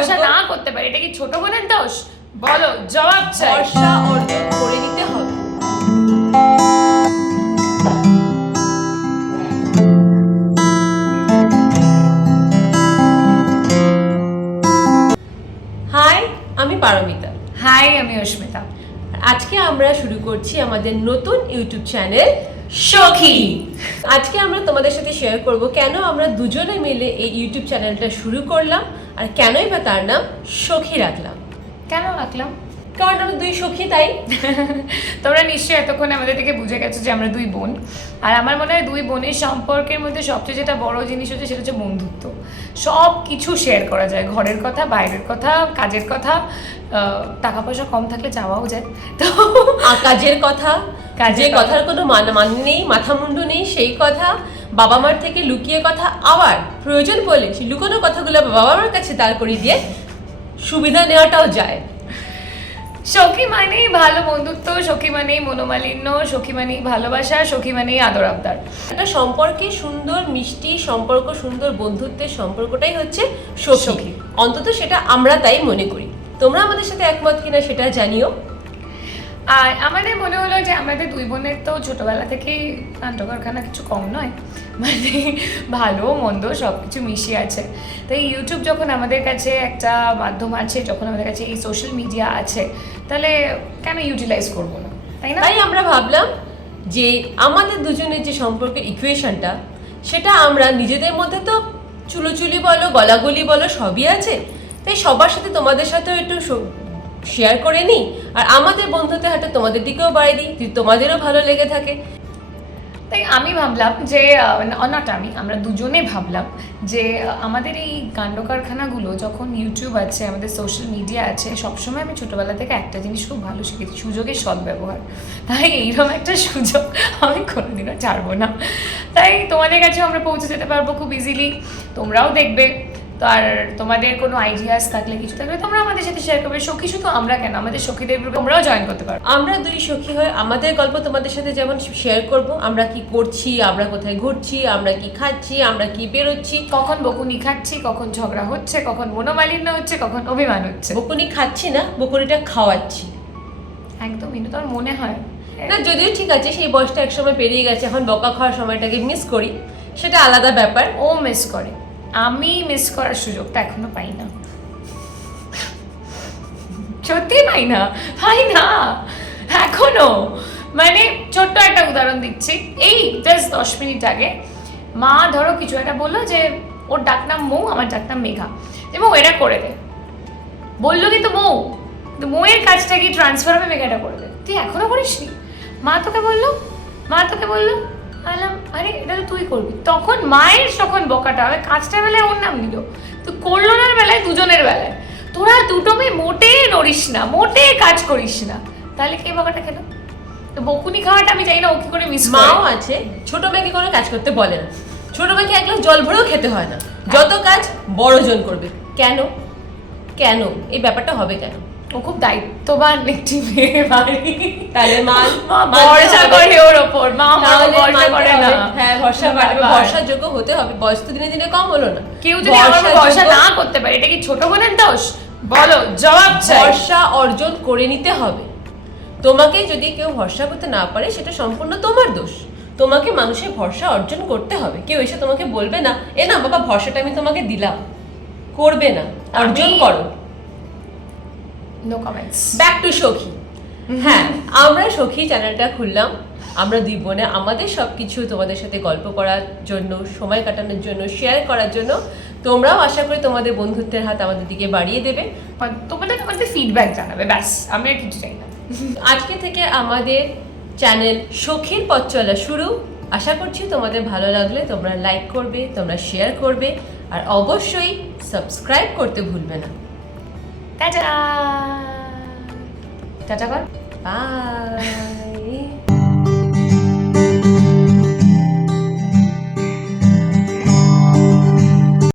ভরসা না করতে পারি, এটা কি ছোট বোনের দোষ? বলো, জবাব চাই। ভরসা অর্জন করে নিতে হবে। হাই, আমি পারমিতা। হাই, আমি অস্মিতা। আজকে আমরা শুরু করছি আমাদের নতুন ইউটিউব চ্যানেল সখী। আজকে আমরা তোমাদের সাথে শেয়ার করব কেন আমরা দুজনে মিলে এই ইউটিউব চ্যানেলটা শুরু করলাম, আর কেনই বা তার নাম সখী রাখলাম। কেন রাখলাম? কারণ আমরা দুই সখী, তাই। তোমরা নিশ্চয়ই এতক্ষণে আমাদের থেকে বুঝে গেছো যে আমরা দুই বোন। আর আমার মনে হয় দুই বোনের সম্পর্কের মধ্যে সবচেয়ে যেটা বড় জিনিস হচ্ছে সেটা হচ্ছে বন্ধুত্ব। সব কিছু শেয়ার করা যায়, ঘরের কথা, বাইরের কথা, কাজের কথা, টাকা পয়সা কম থাকলে যাওয়াও যায়। তো কাজের কথা, যে কথার কোনো মানে নেই, মাথা মুন্ডু নেই, সেই কথা, বাবা মার থেকে লুকিয়ে কথা, আবার প্রয়োজন পড়লে সেই লুকোনো কথাগুলো বাবা মার কাছে দাঁড় করিয়ে দিয়ে সুবিধা নেওয়াটাও যায়। সখী মানেই ভালো বন্ধুত্ব, সখী মানেই মনোমালিন্য, সখী মানেই ভালোবাসা, সখী মানেই আদর আবদার। একটা সম্পর্কে সুন্দর মিষ্টি সম্পর্ক, সুন্দর বন্ধুত্বের সম্পর্কটাই হচ্ছে সখী। অন্তত সেটা আমরা তাই মনে করি। তোমরা আমাদের সাথে একমত কিনা সেটা জানিও। আর আমাদের মনে হলো যে আমাদের দুই বোনের তো ছোটবেলা থেকেই কাণ্ডকারখানা কিছু কম নয়, মানে ভালো মন্দ সব কিছু মিশিয়ে আছে। তো এই ইউটিউব যখন আমাদের কাছে একটা মাধ্যম আছে, যখন আমাদের কাছে এই সোশ্যাল মিডিয়া আছে, তাহলে কেন ইউটিলাইজ করবো না, তাই না? তাই আমরা ভাবলাম যে আমাদের দুজনের যে সম্পর্কের ইকুয়েশনটা, সেটা আমরা নিজেদের মধ্যে তো চুলোচুলি বলো, গলাগলি বলো, সবই আছে। তাই সবার সাথে, তোমাদের সাথেও একটু শেয়ার করে নিই, আর আমাদের বন্ধুত্বের হাতে তোমাদের দিকেও বাড়িয়ে দিই, যদি তোমাদেরও ভালো লেগে থাকে। তাই আমি ভাবলাম যে আমরা দুজনে ভাবলাম যে আমাদের এই কাণ্ডকারখানাগুলো যখন ইউটিউব আছে, আমাদের সোশ্যাল মিডিয়া আছে, সবসময় আমি ছোটোবেলা থেকে একটা জিনিস খুব ভালো শিখেছি, সুযোগের সদ্ব্যবহার। তাই এইরকম একটা সুযোগ আমি কোনোদিনও ছাড়বো না। তাই তোমাদের কাছেও আমরা পৌঁছে যেতে পারবো খুব ইজিলি, তোমরাও দেখবে। তো আর তোমাদের কোনো আইডিয়াস থাকলে, কিছু থাকলে তোমরা আমাদের সাথে শেয়ার করবে। সখী শুধু আমরা কেন, আমাদের সখীদের গ্রুপে তোমরাও জয়েন করতে পারো। আমরা দুই সখী হয়ে আমাদের গল্প তোমাদের সাথে যেমন শেয়ার করব, আমরা কি করছি, আমরা কোথায় ঘুরছি, আমরা কি খাচ্ছি, আমরা কি বেরোচ্ছি, কখন বকুনি খাচ্ছি, কখন ঝগড়া হচ্ছে, কখন মনোমালিন্য হচ্ছে, কখন অভিমান হচ্ছে। বকুনি খাচ্ছি না, বকুনিটা খাওয়াচ্ছি। একদমই না, তোর মনে হয় না, যদিও ঠিক আছে, সেই বয়সটা একসময় পেরিয়ে গেছে, এখন বকা খাওয়ার সময়টাকে মিস করি, সেটা আলাদা ব্যাপার। ও মিস করে, আমি মিস করার সুযোগটা এখনো পাই না, সত্যি পাই না এখনো। মানে ছোট্ট একটা উদাহরণ দিচ্ছি, এই জাস্ট 10 মিনিট আগে মা ধরো কিছু একটা বললো যে ওর ডাকনাম মৌ, আমার ডাকনাম মেঘা, এবং এটা করে দে, বললো কিন্তু মৌ, মৌয়ের কাজটা কি ট্রান্সফার হবে, মেঘাটা করে দে, তুই এখনো করিসনি? মা তোকে বললো আলাম, আরে এটা তো তুই করবি। তখন মায়ের যখন বকাটা হবে, কাজটার বেলায় ওর নাম নিল, তো করলো না বেলায়, দুজনের বেলায়, তোরা দুটো মেয়ে মোটে নড়িস না, মোটে কাজ করিস না, তাহলে কে বকাটা খেলো? তো বকুনি খাওয়াটা আমি জানি না ও কি করে মিস। মাও আছে, ছোট মেয়েকে কোনো কাজ করতে বলে না, ছোট মেয়েকে এক গ্লাস জল ভরেও খেতে হয় না, যত কাজ বড়জন করবে। কেন কেন এই ব্যাপারটা হবে কেন? ও খুব দায়িত্ববান একটি মেয়ে বাড়ি, তাহলে মা ভরসা করে ওর ওপর, মা ভরসা করে না। হ্যাঁ, ভরসার যোগ্য হতে হবে, বয়স তো দিনে দিনে কম হলো না। কেউ যদি আমার ভরসা না করতে পারে, এটা কি ছোট বোনের দোষ? বলো, জবাব চাই। ভরসা অর্জন করে নিতে হবে। তোমাকে যদি কেউ ভরসা করতে না পারে, সেটা সম্পূর্ণ তোমার দোষ। তোমাকে মানুষের ভরসা অর্জন করতে হবে। কেউ এসে তোমাকে বলবে না, এ না বাবা ভরসাটা আমি তোমাকে দিলাম, করবে না, অর্জন করো। No comments. ব্যাক টু সখী। হ্যাঁ, আমরা সখী চ্যানেলটা খুললাম, আমরা দুই বোনে আমাদের সবকিছু তোমাদের সাথে গল্প করার জন্য, সময় কাটানোর জন্য, শেয়ার করার জন্য। তোমরাও আশা করি তোমাদের বন্ধুত্বের হাত আমাদের দিকে বাড়িয়ে দেবে, তোমাদের ফিডব্যাক জানাবে, ব্যাস, আমি আর কিছু চাই না। আজকে থেকে আমাদের চ্যানেল সখীর পথ চলা শুরু। আশা করছি তোমাদের ভালো লাগলে তোমরা লাইক করবে, তোমরা শেয়ার করবে, আর অবশ্যই সাবস্ক্রাইব করতে ভুলবে না। টাটা টাটা কর, বাই।